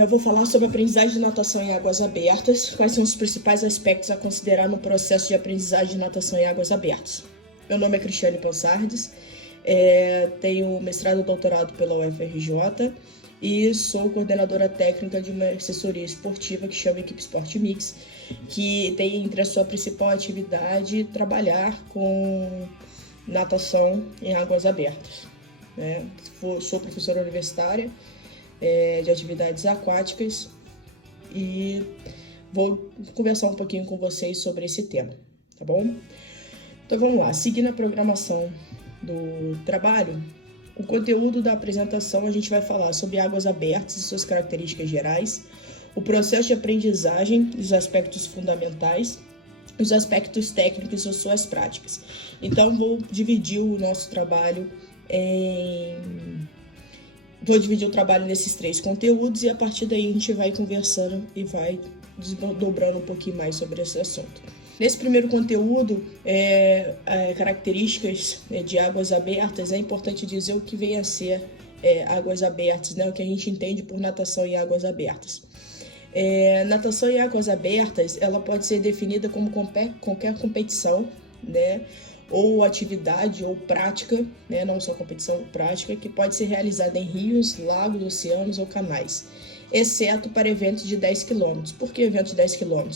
Eu vou falar sobre a aprendizagem de natação em águas abertas, quais são os principais aspectos a considerar no processo de aprendizagem de natação em águas abertas. Meu nome é Cristiane Ponsardes, tenho mestrado e doutorado pela UFRJ e sou coordenadora técnica de uma assessoria esportiva que chama Equipe Sport Mix, que tem entre a sua principal atividade trabalhar com natação em águas abertas. Sou professora universitária de atividades aquáticas e vou conversar um pouquinho com vocês sobre esse tema, tá bom? Então vamos lá, seguindo a programação do trabalho, o conteúdo da apresentação a gente vai falar sobre águas abertas e suas características gerais, o processo de aprendizagem, os aspectos fundamentais, os aspectos técnicos e suas práticas. Então vou dividir o nosso trabalho Vou dividir o trabalho nesses 3 conteúdos e a partir daí a gente vai conversando e vai desdobrando um pouquinho mais sobre esse assunto. Nesse primeiro conteúdo, características de águas abertas, é importante dizer o que vem a ser águas abertas, o que a gente entende por natação em águas abertas. Natação em águas abertas, ela pode ser definida como qualquer competição, ou atividade ou prática, não só competição ou prática, que pode ser realizada em rios, lagos, oceanos ou canais, exceto para eventos de 10 km. Por que eventos de 10 km?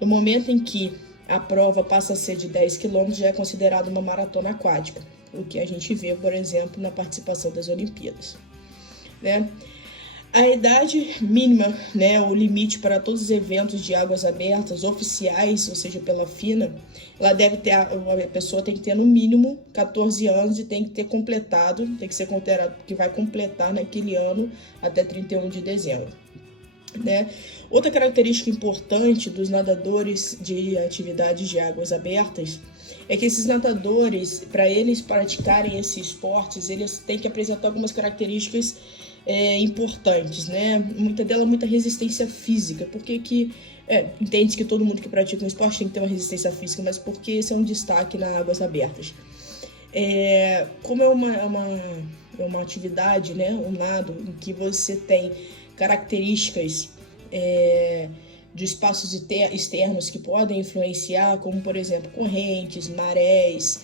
No momento em que a prova passa a ser de 10 km, já é considerada uma maratona aquática, o que a gente vê, por exemplo, na participação das Olimpíadas. A idade mínima, o limite para todos os eventos de águas abertas oficiais, ou seja, pela FINA, a pessoa tem que ter no mínimo 14 anos e tem que ter completado, tem que ser considerado que vai completar naquele ano até 31 de dezembro. Outra característica importante dos nadadores de atividades de águas abertas é que esses nadadores, para eles praticarem esses esportes, eles têm que apresentar algumas características importantes, muita resistência física, porque entende que todo mundo que pratica um esporte tem que ter uma resistência física, mas porque esse é um destaque nas águas abertas. Como é uma atividade, um nado, em que você tem características de espaços externos que podem influenciar, como por exemplo correntes, marés,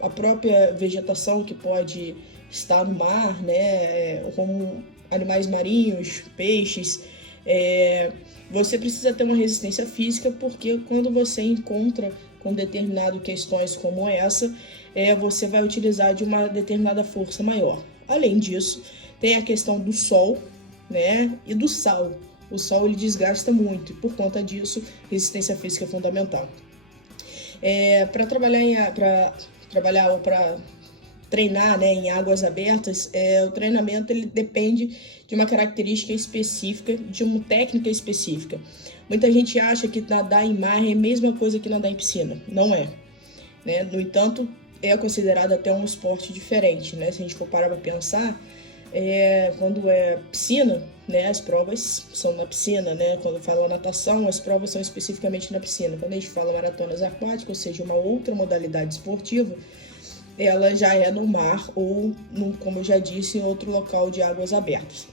a própria vegetação que pode estar no mar, como animais marinhos, peixes, você precisa ter uma resistência física, porque quando você encontra com determinadas questões como essa, você vai utilizar de uma determinada força maior. Além disso, tem a questão do sol, e do sal. O sal ele desgasta muito e por conta disso, resistência física é fundamental. Para trabalhar ou para treinar em águas abertas, o treinamento ele depende de uma característica específica, de uma técnica específica. Muita gente acha que nadar em mar é a mesma coisa que nadar em piscina. Não é. No entanto, é considerado até um esporte diferente. Se a gente for parar para pensar, quando é piscina, as provas são na piscina. Quando fala natação, as provas são especificamente na piscina. Quando a gente fala maratonas aquáticas, ou seja, uma outra modalidade esportiva, ela já é no mar ou, como eu já disse, em outro local de águas abertas.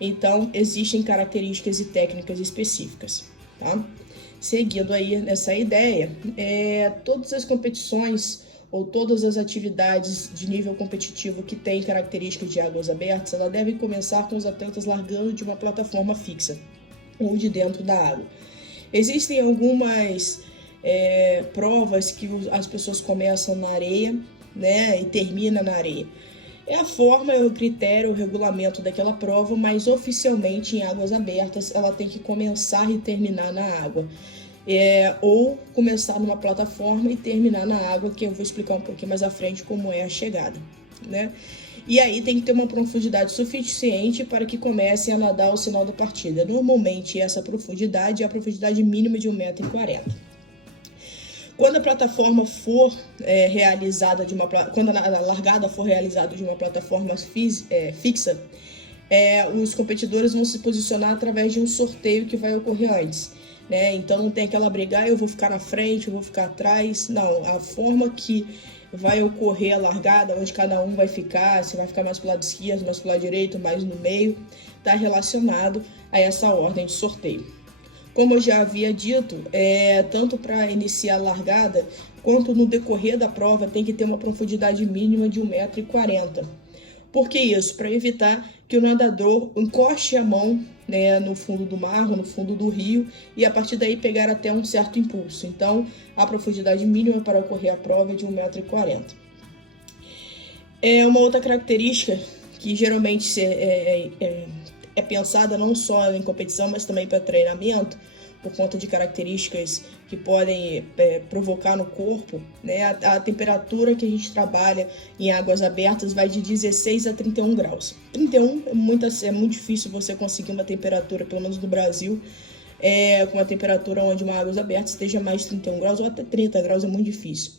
Então, existem características e técnicas específicas, tá? Seguindo aí nessa ideia, todas as competições ou todas as atividades de nível competitivo que têm características de águas abertas, ela deve começar com os atletas largando de uma plataforma fixa ou de dentro da água. Existem algumas provas que as pessoas começam na areia, e termina na areia. A forma, o critério, o regulamento daquela prova, mas oficialmente em águas abertas ela tem que começar e terminar na água. Ou começar numa plataforma e terminar na água, que eu vou explicar um pouquinho mais à frente como é a chegada. E aí tem que ter uma profundidade suficiente para que comecem a nadar ao sinal da partida. Normalmente essa profundidade é a profundidade mínima de 1,40 m. Quando a plataforma for realizada quando a largada for realizada de uma plataforma fixa, os competidores vão se posicionar através de um sorteio que vai ocorrer antes. Então não tem aquela briga, eu vou ficar na frente, eu vou ficar atrás. Não, a forma que vai ocorrer a largada, onde cada um vai ficar, se vai ficar mais para o lado esquerdo, mais para o lado direito, mais no meio, está relacionado a essa ordem de sorteio. Como eu já havia dito, tanto para iniciar a largada, quanto no decorrer da prova, tem que ter uma profundidade mínima de 1,40 m. Por que isso? Para evitar que o nadador encoste a mão, né, no fundo do mar ou no fundo do rio e a partir daí pegar até um certo impulso. Então, a profundidade mínima para ocorrer a prova é de 1,40 m. Uma outra característica que geralmente é pensada não só em competição, mas também para treinamento, por conta de características que podem provocar no corpo, né? A temperatura que a gente trabalha em águas abertas vai de 16 a 31 graus. 31 é muito difícil você conseguir uma temperatura, pelo menos no Brasil, com uma temperatura onde uma águas abertas esteja mais de 31 graus ou até 30 graus é muito difícil.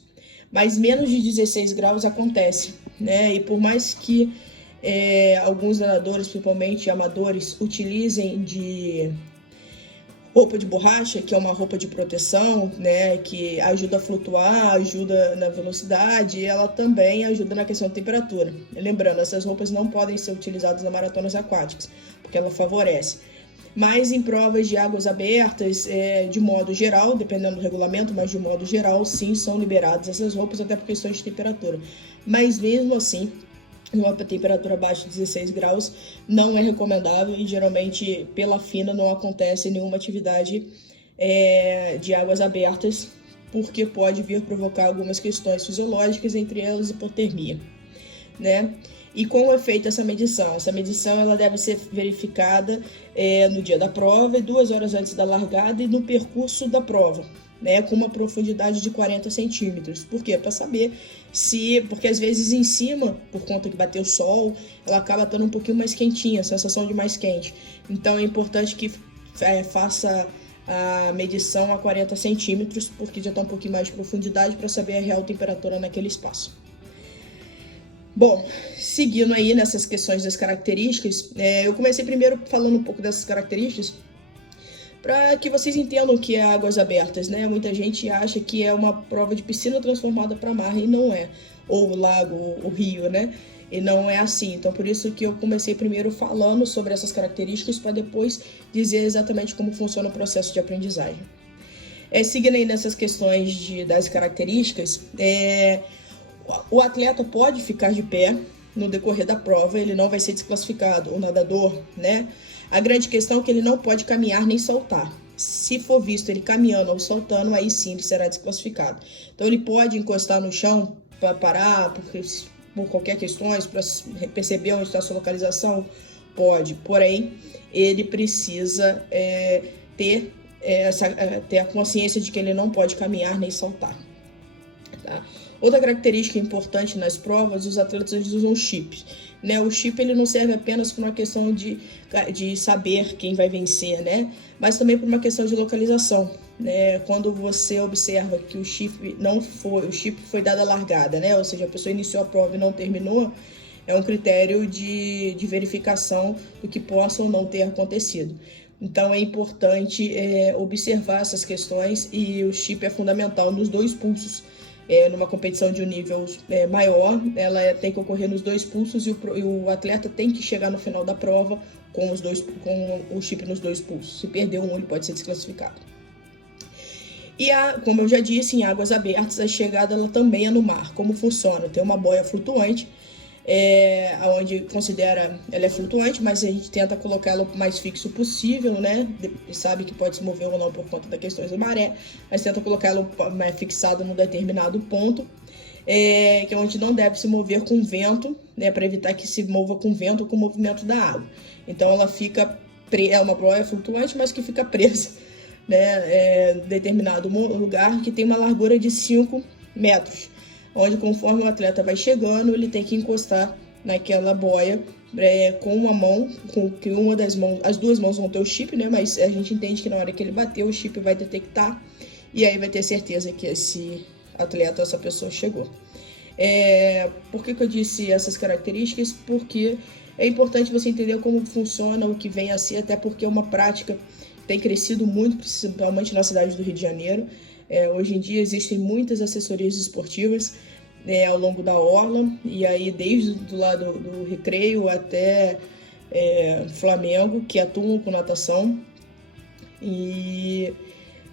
Mas menos de 16 graus acontece, né? E por mais que alguns nadadores, principalmente amadores, utilizem de roupa de borracha, que é uma roupa de proteção, né, que ajuda a flutuar, ajuda na velocidade, e ela também ajuda na questão da temperatura. Lembrando, essas roupas não podem ser utilizadas nas maratonas aquáticas, porque ela favorece. Mas em provas de águas abertas, de modo geral, dependendo do regulamento, mas de modo geral, sim, são liberadas essas roupas, até por questões de temperatura. Mas mesmo assim, uma temperatura abaixo de 16 graus não é recomendável e geralmente pela FINA não acontece nenhuma atividade de águas abertas, porque pode vir provocar algumas questões fisiológicas, entre elas hipotermia, né? E como é feita essa medição? Essa medição ela deve ser verificada no dia da prova e 2 horas antes da largada e no percurso da prova, né, com uma profundidade de 40 centímetros. Por quê? Para saber porque às vezes em cima, por conta que bateu o sol, ela acaba estando um pouquinho mais quentinha, a sensação de mais quente. Então é importante que faça a medição a 40 centímetros, porque já está um pouquinho mais de profundidade para saber a real temperatura naquele espaço. Bom, seguindo aí nessas questões das características, eu comecei primeiro falando um pouco dessas características, para que vocês entendam o que é águas abertas, né? Muita gente acha que é uma prova de piscina transformada para mar e não é, ou o lago, o rio, né? E não é assim. Então, por isso que eu comecei primeiro falando sobre essas características para depois dizer exatamente como funciona o processo de aprendizagem. Seguindo aí nessas questões das características, o atleta pode ficar de pé no decorrer da prova, ele não vai ser desclassificado, o nadador, né? A grande questão é que ele não pode caminhar nem saltar. Se for visto ele caminhando ou saltando, aí sim ele será desclassificado. Então ele pode encostar no chão para parar, por qualquer questão, para perceber onde está a sua localização, pode. Porém, ele precisa ter a consciência de que ele não pode caminhar nem saltar. Tá? Outra característica importante nas provas, os atletas eles usam chips. Né? O chip ele não serve apenas para uma questão de saber quem vai vencer, né? Mas também por uma questão de localização. Né? Quando você observa que o chip foi dado a largada, né? Ou seja, a pessoa iniciou a prova e não terminou, é um critério de verificação do que possa ou não ter acontecido. Então é importante observar essas questões e o chip é fundamental nos 2 pulsos. Numa competição de um nível maior, ela tem que ocorrer nos 2 pulsos e o atleta tem que chegar no final da prova com o chip nos 2 pulsos. Se perder um, ele pode ser desclassificado. E como eu já disse, em águas abertas, a chegada ela também é no mar. Como funciona? Tem uma boia flutuante, onde ela é flutuante, mas a gente tenta colocar ela o mais fixo possível, né? Sabe que pode se mover ou não por conta das questões da maré, mas tenta colocar ela fixada num determinado ponto, que é onde não deve se mover com vento, né? Para evitar que se mova com vento ou com o movimento da água. Então ela fica é uma boia flutuante, mas que fica presa, né? Determinado lugar que tem uma largura de 5 metros. Onde conforme o atleta vai chegando, ele tem que encostar naquela boia com uma mão, com que uma das mãos, as 2 mãos vão ter o chip, né? Mas a gente entende que na hora que ele bater, o chip vai detectar e aí vai ter certeza que esse atleta, essa pessoa chegou. Por que eu disse essas características? Porque é importante você entender como funciona o que vem a ser, até porque é uma prática que tem crescido muito, principalmente na cidade do Rio de Janeiro. Hoje em dia existem muitas assessorias esportivas ao longo da orla, e aí desde do lado do Recreio até Flamengo, que atuam com natação, e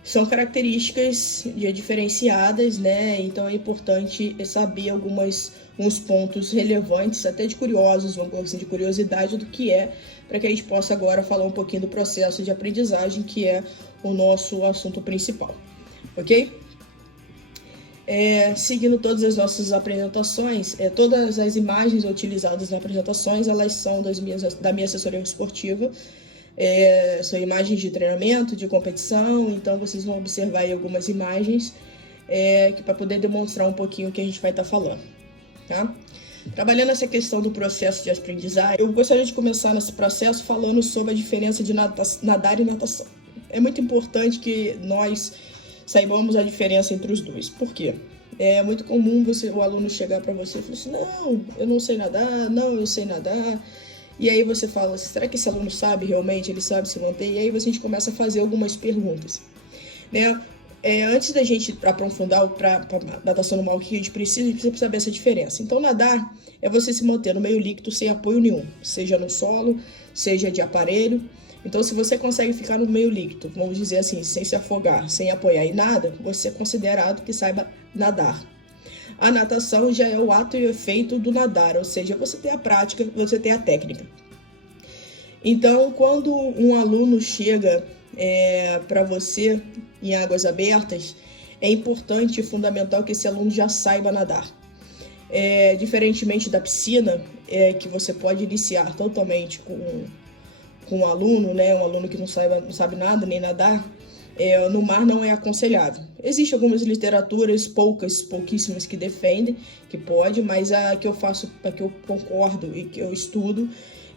são características diferenciadas, né? Então é importante saber uns pontos relevantes, até de curiosos, vamos dizer assim, de curiosidade do que é, para que a gente possa agora falar um pouquinho do processo de aprendizagem, que é o nosso assunto principal, ok? Seguindo todas as nossas apresentações, todas as imagens utilizadas nas apresentações, elas são da minha assessoria esportiva, são imagens de treinamento, de competição, então vocês vão observar aí algumas imagens para poder demonstrar um pouquinho o que a gente vai estar falando, tá? Trabalhando essa questão do processo de aprendizagem, eu gostaria de começar nesse processo falando sobre a diferença de nadar e natação. É muito importante que nós saibamos a diferença entre os dois. Por quê? É muito comum o aluno chegar para você e falar assim, não, eu não sei nadar, não, eu sei nadar. E aí você fala, será que esse aluno sabe realmente, ele sabe se manter? E aí a gente começa a fazer algumas perguntas, né? Antes da gente aprofundar para natação normal, o que a gente precisa saber essa diferença. Então, nadar é você se manter no meio líquido sem apoio nenhum, seja no solo, seja de aparelho. Então, se você consegue ficar no meio líquido, vamos dizer assim, sem se afogar, sem apoiar em nada, você é considerado que saiba nadar. A natação já é o ato e o efeito do nadar, ou seja, você tem a prática, você tem a técnica. Então, quando um aluno chega para você em águas abertas, é importante e fundamental que esse aluno já saiba nadar. Diferentemente da piscina, que você pode iniciar totalmente com um aluno, né, um aluno que não sabe nada nem nadar, no mar não é aconselhável. Existem algumas literaturas, pouquíssimas, que defendem que pode, mas a que eu faço, a que eu concordo e que eu estudo,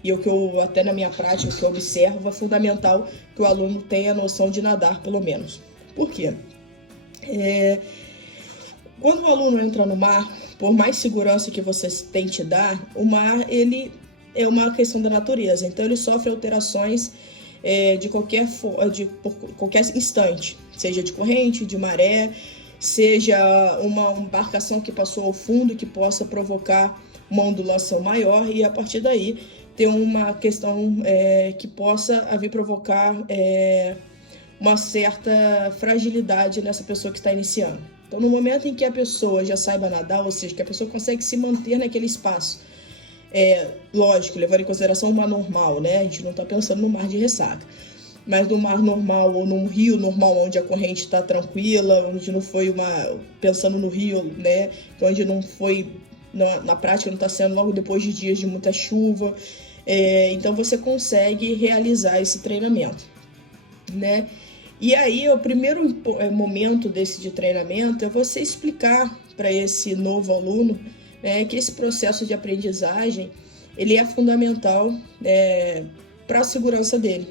e o que eu, até na minha prática, que eu observo, é fundamental que o aluno tenha a noção de nadar, pelo menos. Por quê? Quando o aluno entra no mar, por mais segurança que você tente dar, o mar, ele é uma questão da natureza, então ele sofre alterações por qualquer instante, seja de corrente, de maré, seja uma embarcação que passou ao fundo, que possa provocar uma ondulação maior, e a partir daí ter uma questão que possa vir provocar uma certa fragilidade nessa pessoa que está iniciando. Então, no momento em que a pessoa já saiba nadar, ou seja, que a pessoa consegue se manter naquele espaço, lógico, levando em consideração o mar normal, né? A gente não está pensando no mar de ressaca, mas no mar normal ou num rio normal, onde a corrente está tranquila, onde não foi pensando no rio, né? Onde não foi, na prática, não está sendo logo depois de dias de muita chuva. Então você consegue realizar esse treinamento, né? E aí o primeiro momento de treinamento é você explicar para esse novo aluno que esse processo de aprendizagem ele é fundamental para a segurança dele.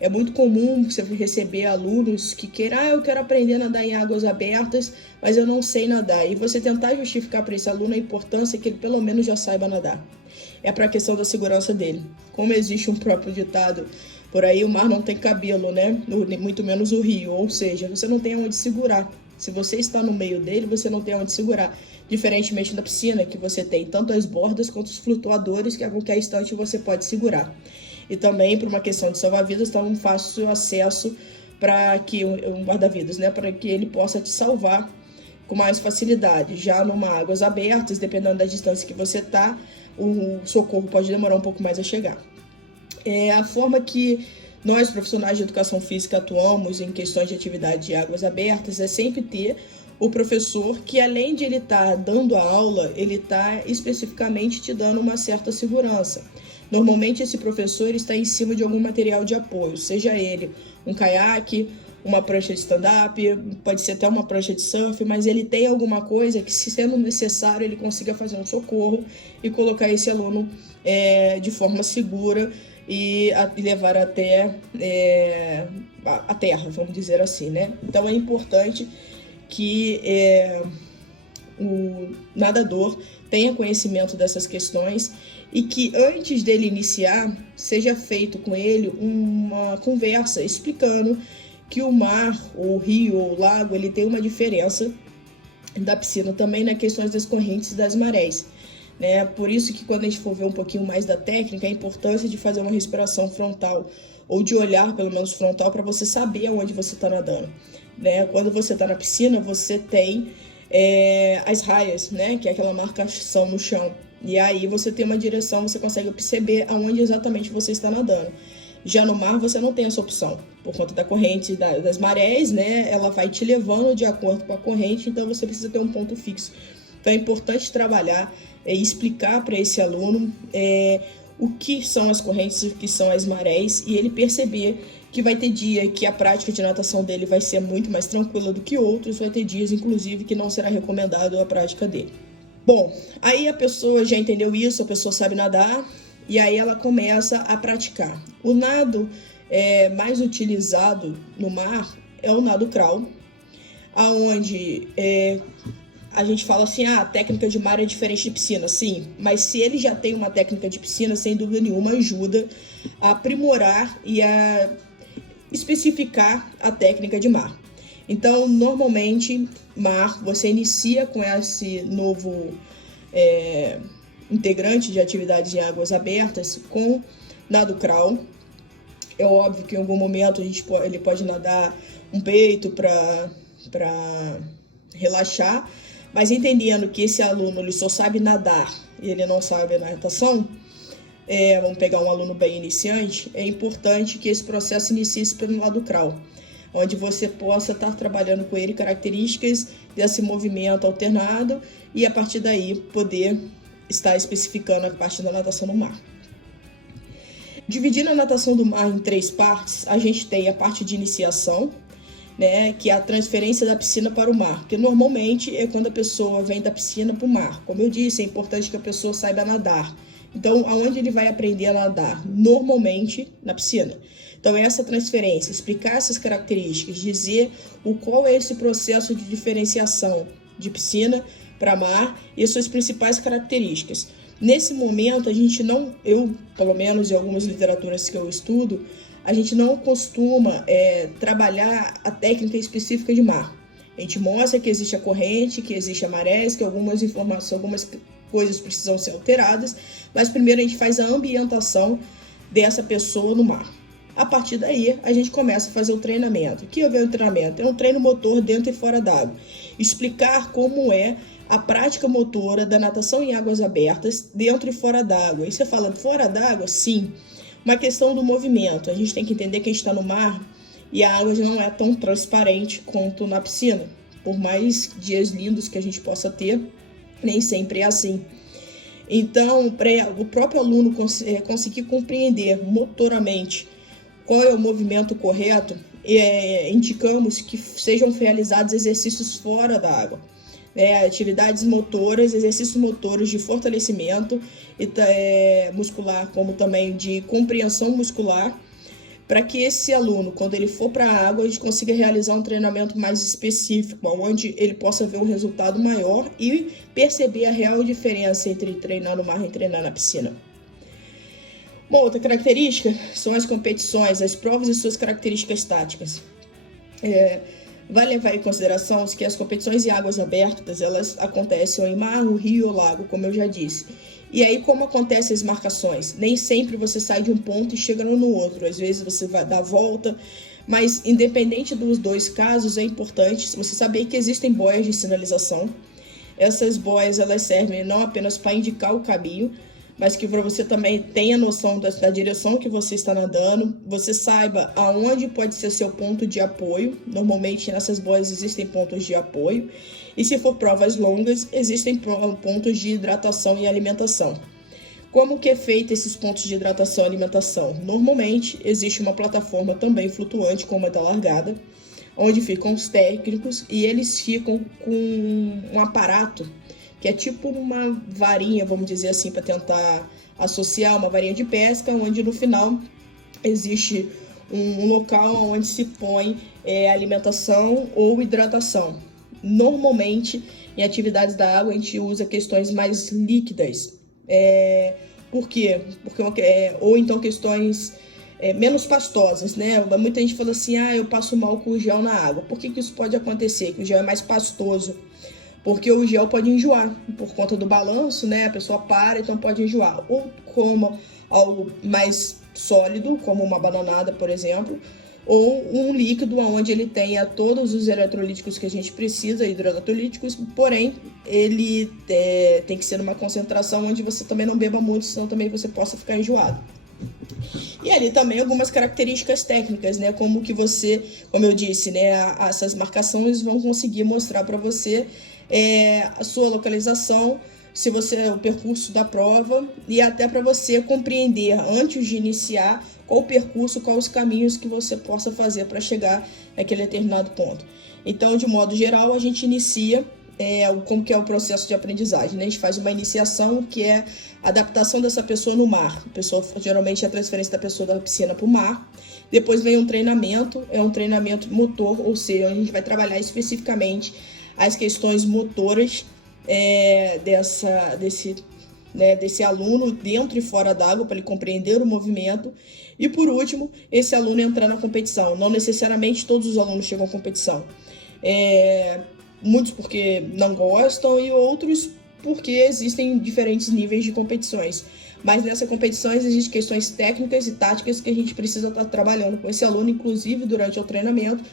É muito comum você receber alunos que queiram, eu quero aprender a nadar em águas abertas, mas eu não sei nadar. E você tentar justificar para esse aluno a importância que ele pelo menos já saiba nadar. É para a questão da segurança dele. Como existe um próprio ditado por aí, o mar não tem cabelo, né? Muito menos o rio, ou seja, você não tem onde segurar. Se você está no meio dele, você não tem onde segurar. Diferentemente da piscina, que você tem tanto as bordas quanto os flutuadores, que a qualquer instante você pode segurar. E também, por uma questão de salvar-vidas, está um fácil acesso para que um guarda-vidas, né? Para que ele possa te salvar com mais facilidade. Já numa águas abertas, dependendo da distância que você está, o socorro pode demorar um pouco mais a chegar. A forma que nós, profissionais de educação física, atuamos em questões de atividade de águas abertas é sempre ter o professor que, além de ele estar dando a aula, ele está especificamente te dando uma certa segurança. Normalmente esse professor está em cima de algum material de apoio, seja ele um caiaque, uma prancha de stand-up, pode ser até uma prancha de surf, mas ele tem alguma coisa que, se sendo necessário, ele consiga fazer um socorro e colocar esse aluno de forma segura e levar até a terra, vamos dizer assim, né? Então é importante que o nadador tenha conhecimento dessas questões e que antes dele iniciar, seja feito com ele uma conversa explicando que o mar, o rio ou o lago, ele tem uma diferença da piscina também, né, questões das correntes e das marés. Né? Por isso que quando a gente for ver um pouquinho mais da técnica, a importância de fazer uma respiração frontal, ou de olhar pelo menos frontal, para você saber onde você está nadando. Né? Quando você está na piscina, você tem as raias, né? Que é aquela marcação no chão. E aí você tem uma direção, você consegue perceber aonde exatamente você está nadando. Já no mar, você não tem essa opção, por conta da corrente, das marés, né? Ela vai te levando de acordo com a corrente, então você precisa ter um ponto fixo. Então é importante trabalhar e explicar para esse aluno o que são as correntes, o que são as marés, e ele perceber que vai ter dia que a prática de natação dele vai ser muito mais tranquila do que outros, vai ter dias, inclusive, que não será recomendado a prática dele. Bom, aí a pessoa já entendeu isso, a pessoa sabe nadar, e aí ela começa a praticar. O nado mais utilizado no mar é o nado crawl, onde a gente fala assim, a técnica de mar é diferente de piscina. Sim, mas se ele já tem uma técnica de piscina, sem dúvida nenhuma, ajuda a aprimorar e a especificar a técnica de mar. Então, normalmente, mar, você inicia com esse novo integrante de atividades em águas abertas com nado crawl. É óbvio que em algum momento ele pode nadar um peito para relaxar, mas entendendo que esse aluno ele só sabe nadar e ele não sabe natação, vamos pegar um aluno bem iniciante, é importante que esse processo inicie pelo nado crawl, onde você possa estar trabalhando com ele características desse movimento alternado e a partir daí poder estar especificando a parte da natação no mar. Dividindo a natação do mar em 3 partes, a gente tem a parte de iniciação, né, que é a transferência da piscina para o mar, que normalmente é quando a pessoa vem da piscina para o mar. Como eu disse, é importante que a pessoa saiba nadar. Então, aonde ele vai aprender a nadar? Normalmente, na piscina. Então, essa transferência, explicar essas características, dizer qual é esse processo de diferenciação de piscina para mar e as suas principais características. Nesse momento, a gente não, eu, pelo menos em algumas literaturas que eu estudo, a gente não costuma trabalhar a técnica específica de mar. A gente mostra que existe a corrente, que existe a marés, que algumas informações, algumas coisas precisam ser alteradas, mas primeiro a gente faz a ambientação dessa pessoa no mar. A partir daí, a gente começa a fazer o treinamento. O que é o treinamento? É um treino motor dentro e fora d'água. Explicar como é a prática motora da natação em águas abertas, dentro e fora d'água. E você fala, fora d'água? Sim. Uma questão do movimento. A gente tem que entender que a gente está no mar e a água já não é tão transparente quanto na piscina. Por mais dias lindos que a gente possa ter, nem sempre é assim. Então, para o próprio aluno conseguir compreender motoramente qual é o movimento correto, indicamos que sejam realizados exercícios fora da água. Atividades motoras, exercícios motores de fortalecimento muscular, como também de compreensão muscular, para que esse aluno, quando ele for para a água, ele consiga realizar um treinamento mais específico, onde ele possa ver um resultado maior e perceber a real diferença entre treinar no mar e treinar na piscina. Uma outra característica são as competições, as provas e suas características táticas. Vai levar em consideração que as competições em águas abertas, elas acontecem em mar, rio ou lago, como eu já disse. E aí, como acontecem as marcações? Nem sempre você sai de um ponto e chega no outro. Às vezes você vai dar a volta, mas independente dos dois casos, é importante você saber que existem boias de sinalização. Essas boias, elas servem não apenas para indicar o caminho, mas que para você também tenha noção da direção que você está nadando, você saiba aonde pode ser seu ponto de apoio. Normalmente nessas boias existem pontos de apoio, e se for provas longas, existem pontos de hidratação e alimentação. Como que é feito esses pontos de hidratação e alimentação? Normalmente existe uma plataforma também flutuante, como a da largada, onde ficam os técnicos e eles ficam com um aparato que é tipo uma varinha, vamos dizer assim, para tentar associar uma varinha de pesca, onde no final existe um local onde se põe alimentação ou hidratação. Normalmente, em atividades da água, a gente usa questões mais líquidas. Por quê? Ou então questões menos pastosas, né? Muita gente fala assim, eu passo mal com o gel na água. Por que isso pode acontecer? Que o gel é mais pastoso. porque o gel pode enjoar, por conta do balanço, né? A pessoa para, então pode enjoar. Ou coma algo mais sólido, como uma bananada, por exemplo, ou um líquido onde ele tenha todos os eletrolíticos que a gente precisa, hidroeletrolíticos, porém ele tem que ser numa concentração onde você também não beba muito, senão também você possa ficar enjoado. E ali também algumas características técnicas, né? Como que você, como eu disse, né? Essas marcações vão conseguir mostrar para você a sua localização, se você o percurso da prova, e até para você compreender antes de iniciar qual o percurso, quais os caminhos que você possa fazer para chegar naquele determinado ponto. Então, de modo geral, a gente inicia como que é o processo de aprendizagem, né? A gente faz uma iniciação que é a adaptação dessa pessoa no mar. Geralmente é a transferência da pessoa da piscina para o mar. Depois vem um treinamento, é um treinamento motor, ou seja, a gente vai trabalhar especificamente as questões motoras desse aluno dentro e fora d'água, para ele compreender o movimento. E por último, esse aluno entrar na competição. Não necessariamente todos os alunos chegam à competição. Muitos porque não gostam e outros porque existem diferentes níveis de competições. Mas nessa competição existem questões técnicas e táticas que a gente precisa estar trabalhando com esse aluno, inclusive durante o treinamento,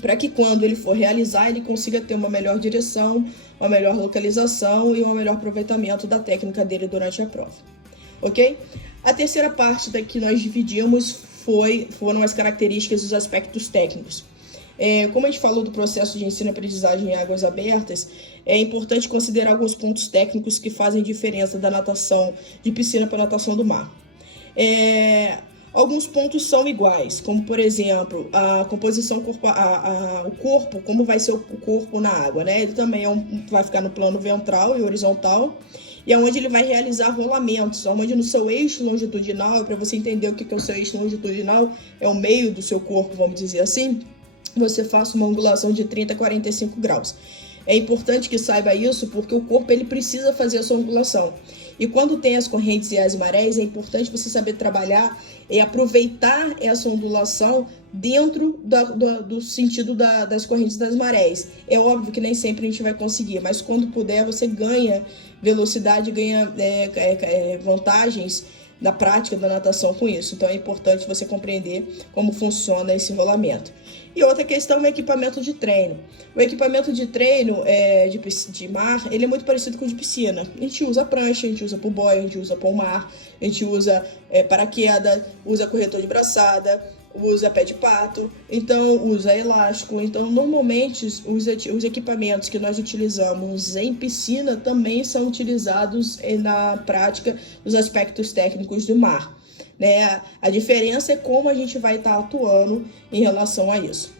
para que quando ele for realizar, ele consiga ter uma melhor direção, uma melhor localização e um melhor aproveitamento da técnica dele durante a prova. Ok? A terceira parte da que nós dividimos foram as características e os aspectos técnicos. Como a gente falou do processo de ensino-aprendizagem em águas abertas, é importante considerar alguns pontos técnicos que fazem diferença da natação de piscina para a natação do mar. Alguns pontos são iguais, como por exemplo, a composição o corpo, como vai ser o corpo na água, né? Ele também vai ficar no plano ventral e horizontal, e é onde ele vai realizar rolamentos, onde no seu eixo longitudinal, para você entender o que é o seu eixo longitudinal, é o meio do seu corpo, vamos dizer assim, você faça uma angulação de 30 a 45 graus. É importante que saiba isso, porque o corpo ele precisa fazer a sua angulação. E quando tem as correntes e as marés, é importante você saber trabalhar e aproveitar essa ondulação dentro do sentido das correntes das marés. É óbvio que nem sempre a gente vai conseguir, mas quando puder, você ganha velocidade, ganha vantagens da prática da natação com isso. Então é importante você compreender como funciona esse rolamento. E outra questão é o equipamento de treino. O equipamento de treino de mar, ele é muito parecido com o de piscina. A gente usa prancha, a gente usa pro boia, a gente usa pro mar, a gente usa paraquedas, usa corretor de braçada, usa pé de pato, então usa elástico. Então, normalmente, os equipamentos que nós utilizamos em piscina também são utilizados na prática dos aspectos técnicos do mar, né? A diferença é como a gente vai estar atuando em relação a isso.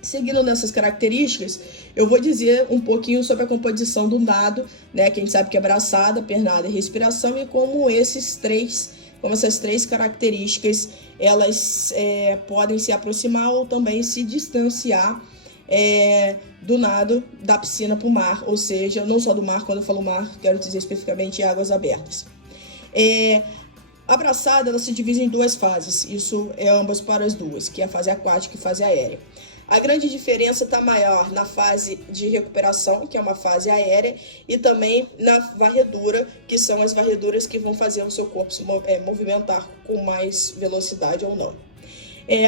Seguindo nessas características, eu vou dizer um pouquinho sobre a composição do nado, né? Que a gente sabe que é braçada, pernada e respiração, e como essas três características elas podem se aproximar ou também se distanciar do nado da piscina para o mar, ou seja, não só do mar, quando eu falo mar, quero dizer especificamente águas abertas. A braçada ela se divide em duas fases, isso é ambas para as duas, que é a fase aquática e a fase aérea. A grande diferença está maior na fase de recuperação, que é uma fase aérea, e também na varredura, que são as varreduras que vão fazer o seu corpo se movimentar com mais velocidade ou não.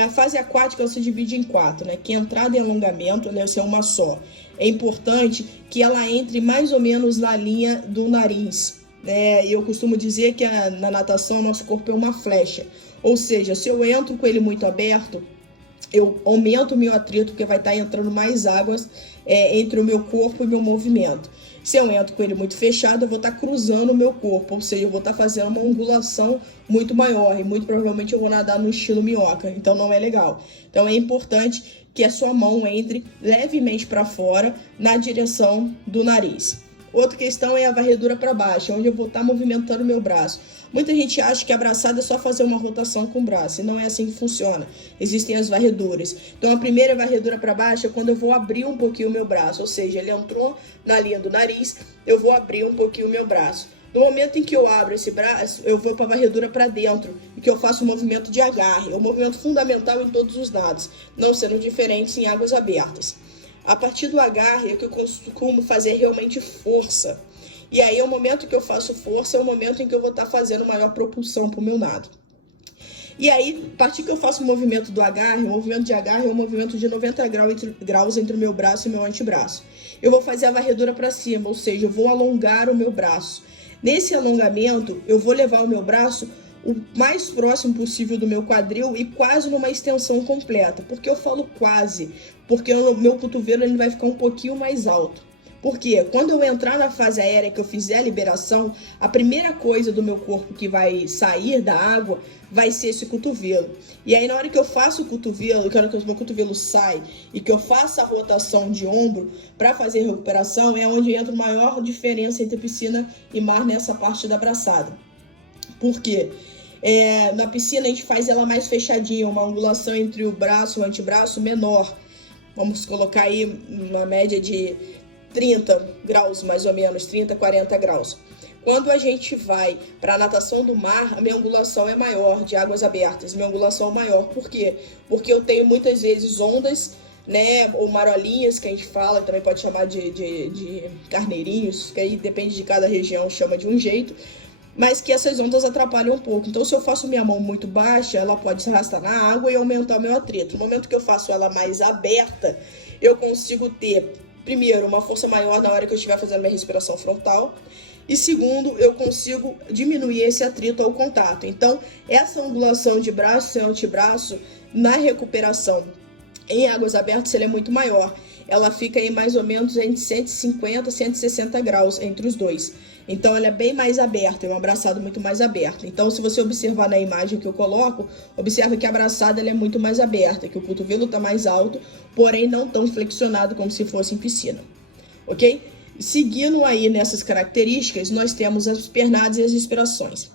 A fase aquática ela se divide em quatro, né? Que entrada e alongamento deve ser uma só. É importante que ela entre mais ou menos na linha do nariz, né? E eu costumo dizer que na natação nosso corpo é uma flecha, ou seja, se eu entro com ele muito aberto, eu aumento o meu atrito, porque vai estar entrando mais águas entre o meu corpo e o meu movimento. Se eu entro com ele muito fechado, eu vou estar cruzando o meu corpo, ou seja, eu vou estar fazendo uma angulação muito maior e muito provavelmente eu vou nadar no estilo minhoca, então não é legal. Então é importante que a sua mão entre levemente para fora na direção do nariz. Outra questão é a varredura para baixo, onde eu vou estar movimentando o meu braço. Muita gente acha que a braçada é só fazer uma rotação com o braço, e não é assim que funciona. Existem as varreduras. Então, a primeira varredura para baixo é quando eu vou abrir um pouquinho o meu braço, ou seja, ele entrou na linha do nariz, eu vou abrir um pouquinho o meu braço. No momento em que eu abro esse braço, eu vou para a varredura para dentro, e que eu faço um movimento de agarre, é um movimento fundamental em todos os nados, não sendo diferentes em águas abertas. A partir do agarre é que eu costumo fazer realmente força. E aí, o momento que eu faço força é o momento em que eu vou estar fazendo maior propulsão para o meu nado. E aí, a partir que eu faço o movimento do agarre, o movimento de agarre é um movimento de 90 graus entre o meu braço e o meu antebraço. Eu vou fazer a varredura para cima, ou seja, eu vou alongar o meu braço. Nesse alongamento, eu vou levar o meu braço o mais próximo possível do meu quadril e quase numa extensão completa. Por que eu falo quase? Porque o meu cotovelo ele vai ficar um pouquinho mais alto. Porque quando eu entrar na fase aérea, que eu fizer a liberação, a primeira coisa do meu corpo que vai sair da água vai ser esse cotovelo. E aí, na hora que eu faço o cotovelo, que o meu cotovelo sai e que eu faço a rotação de ombro para fazer a recuperação, é onde entra a maior diferença entre piscina e mar nessa parte da braçada. Por quê? Na piscina a gente faz ela mais fechadinha, uma angulação entre o braço e o antebraço menor. Vamos colocar aí uma média de 30 graus, mais ou menos, 30, 40 graus. Quando a gente vai para a natação do mar, a minha angulação é maior, de águas abertas, minha angulação é maior. Por quê? Porque eu tenho muitas vezes ondas, né, ou marolinhas, que a gente fala, também pode chamar de carneirinhos, que aí depende de cada região, chama de um jeito, mas que essas ondas atrapalham um pouco. Então, se eu faço minha mão muito baixa, ela pode se arrastar na água e aumentar o meu atrito. No momento que eu faço ela mais aberta, eu consigo ter, primeiro, uma força maior na hora que eu estiver fazendo minha respiração frontal. E segundo, eu consigo diminuir esse atrito ao contato. Então, essa angulação de braço e antebraço na recuperação em águas abertas, ela é muito maior. Ela fica aí mais ou menos entre 150 e 160 graus entre os dois. Então, ela é bem mais aberta, é uma abraçada muito mais aberta. Então, se você observar na imagem que eu coloco, observa que a abraçada ela é muito mais aberta, que o cotovelo está mais alto, porém não tão flexionado como se fosse em piscina, ok? Seguindo aí nessas características, nós temos as pernadas e as respirações.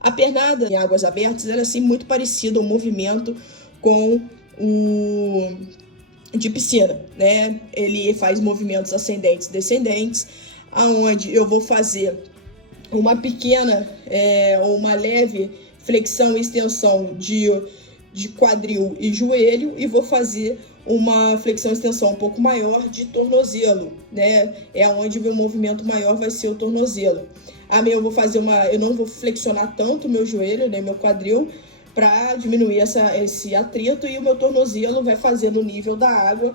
A pernada em águas abertas ela é assim, muito parecida ao movimento com o de piscina, né? Ele faz movimentos ascendentes e descendentes, aonde eu vou fazer uma pequena ou uma leve flexão e extensão de quadril e joelho e vou fazer uma flexão e extensão um pouco maior de tornozelo, né? É onde o meu movimento maior vai ser o tornozelo. Eu vou fazer eu não vou flexionar tanto o meu joelho, né, meu quadril, para diminuir esse atrito, e o meu tornozelo vai fazer no nível da água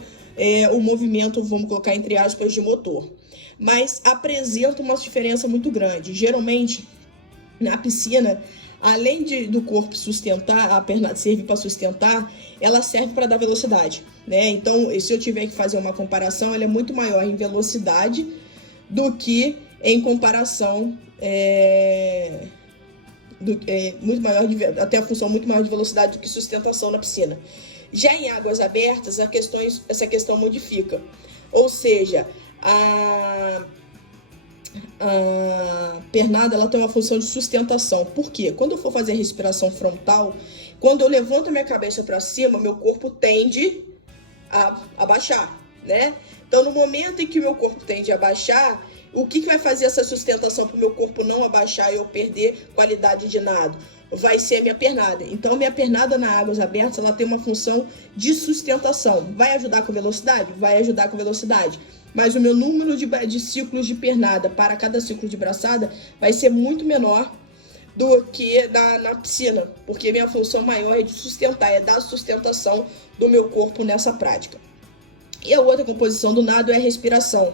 o movimento, vamos colocar entre aspas, de motor. Mas apresenta uma diferença muito grande. Geralmente, na piscina, além do corpo sustentar, a perna serve para sustentar, ela serve para dar velocidade, né? Então, se eu tiver que fazer uma comparação, ela é muito maior em velocidade do que em comparação, muito maior até a função muito maior de velocidade do que sustentação na piscina. Já em águas abertas, essa questão modifica. Ou seja, a pernada ela tem uma função de sustentação. Por quê? Quando eu for fazer a respiração frontal, quando eu levanto a minha cabeça para cima, meu corpo tende a baixar, né? Então, no momento em que o meu corpo tende a baixar, o que vai fazer essa sustentação para o meu corpo não abaixar e eu perder qualidade de nado? Vai ser a minha pernada. Então, minha pernada na águas abertas, ela tem uma função de sustentação. Vai ajudar com velocidade? Vai ajudar com velocidade. Mas o meu número de ciclos de pernada para cada ciclo de braçada vai ser muito menor do que na piscina, porque minha função maior é de sustentar, é dar sustentação do meu corpo nessa prática. E a outra composição do nado é a respiração,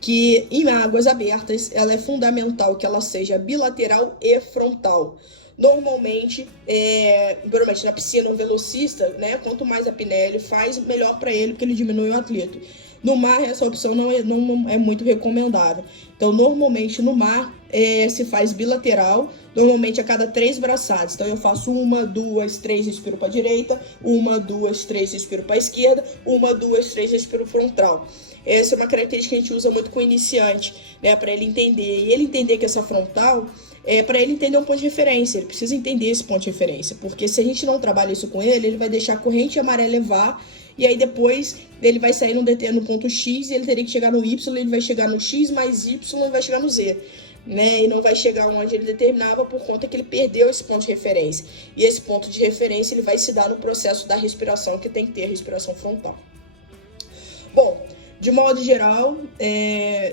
que em águas abertas ela é fundamental que ela seja bilateral e frontal. Normalmente na piscina, o velocista, né, quanto mais apneia ele faz, melhor para ele, porque ele diminui o atrito. No mar, essa opção não é muito recomendável. Então, normalmente, no mar, se faz bilateral, normalmente a cada 3 braçadas. Então, eu faço 1, 2, 3, respiro para a direita, 1, 2, 3, respiro para a esquerda, 1, 2, 3, respiro frontal. Essa é uma característica que a gente usa muito com o iniciante, né, para ele entender. E ele entender que essa frontal para ele entender um ponto de referência. Ele precisa entender esse ponto de referência, porque se a gente não trabalha isso com ele, ele vai deixar a corrente e a maré levar, e aí depois ele vai sair no ponto X e ele teria que chegar no Y, ele vai chegar no X mais Y e vai chegar no Z, né? E não vai chegar onde ele determinava por conta que ele perdeu esse ponto de referência. E esse ponto de referência ele vai se dar no processo da respiração, que tem que ter a respiração frontal. Bom, De modo geral,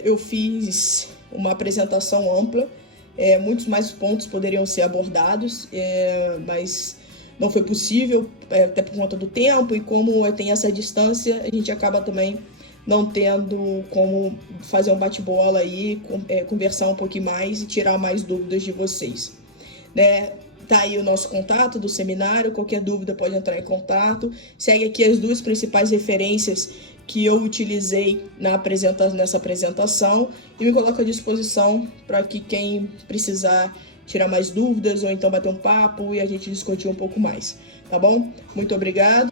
eu fiz uma apresentação ampla, muitos mais pontos poderiam ser abordados, mas não foi possível, até por conta do tempo, e como tem essa distância, a gente acaba também não tendo como fazer um bate-bola aí, conversar um pouquinho mais e tirar mais dúvidas de vocês. Tá aí o nosso contato do seminário, qualquer dúvida pode entrar em contato. Segue aqui as 2 principais referências que eu utilizei nessa apresentação e me coloco à disposição para que quem precisar tirar mais dúvidas ou então bater um papo e a gente discutir um pouco mais, tá bom? Muito obrigado.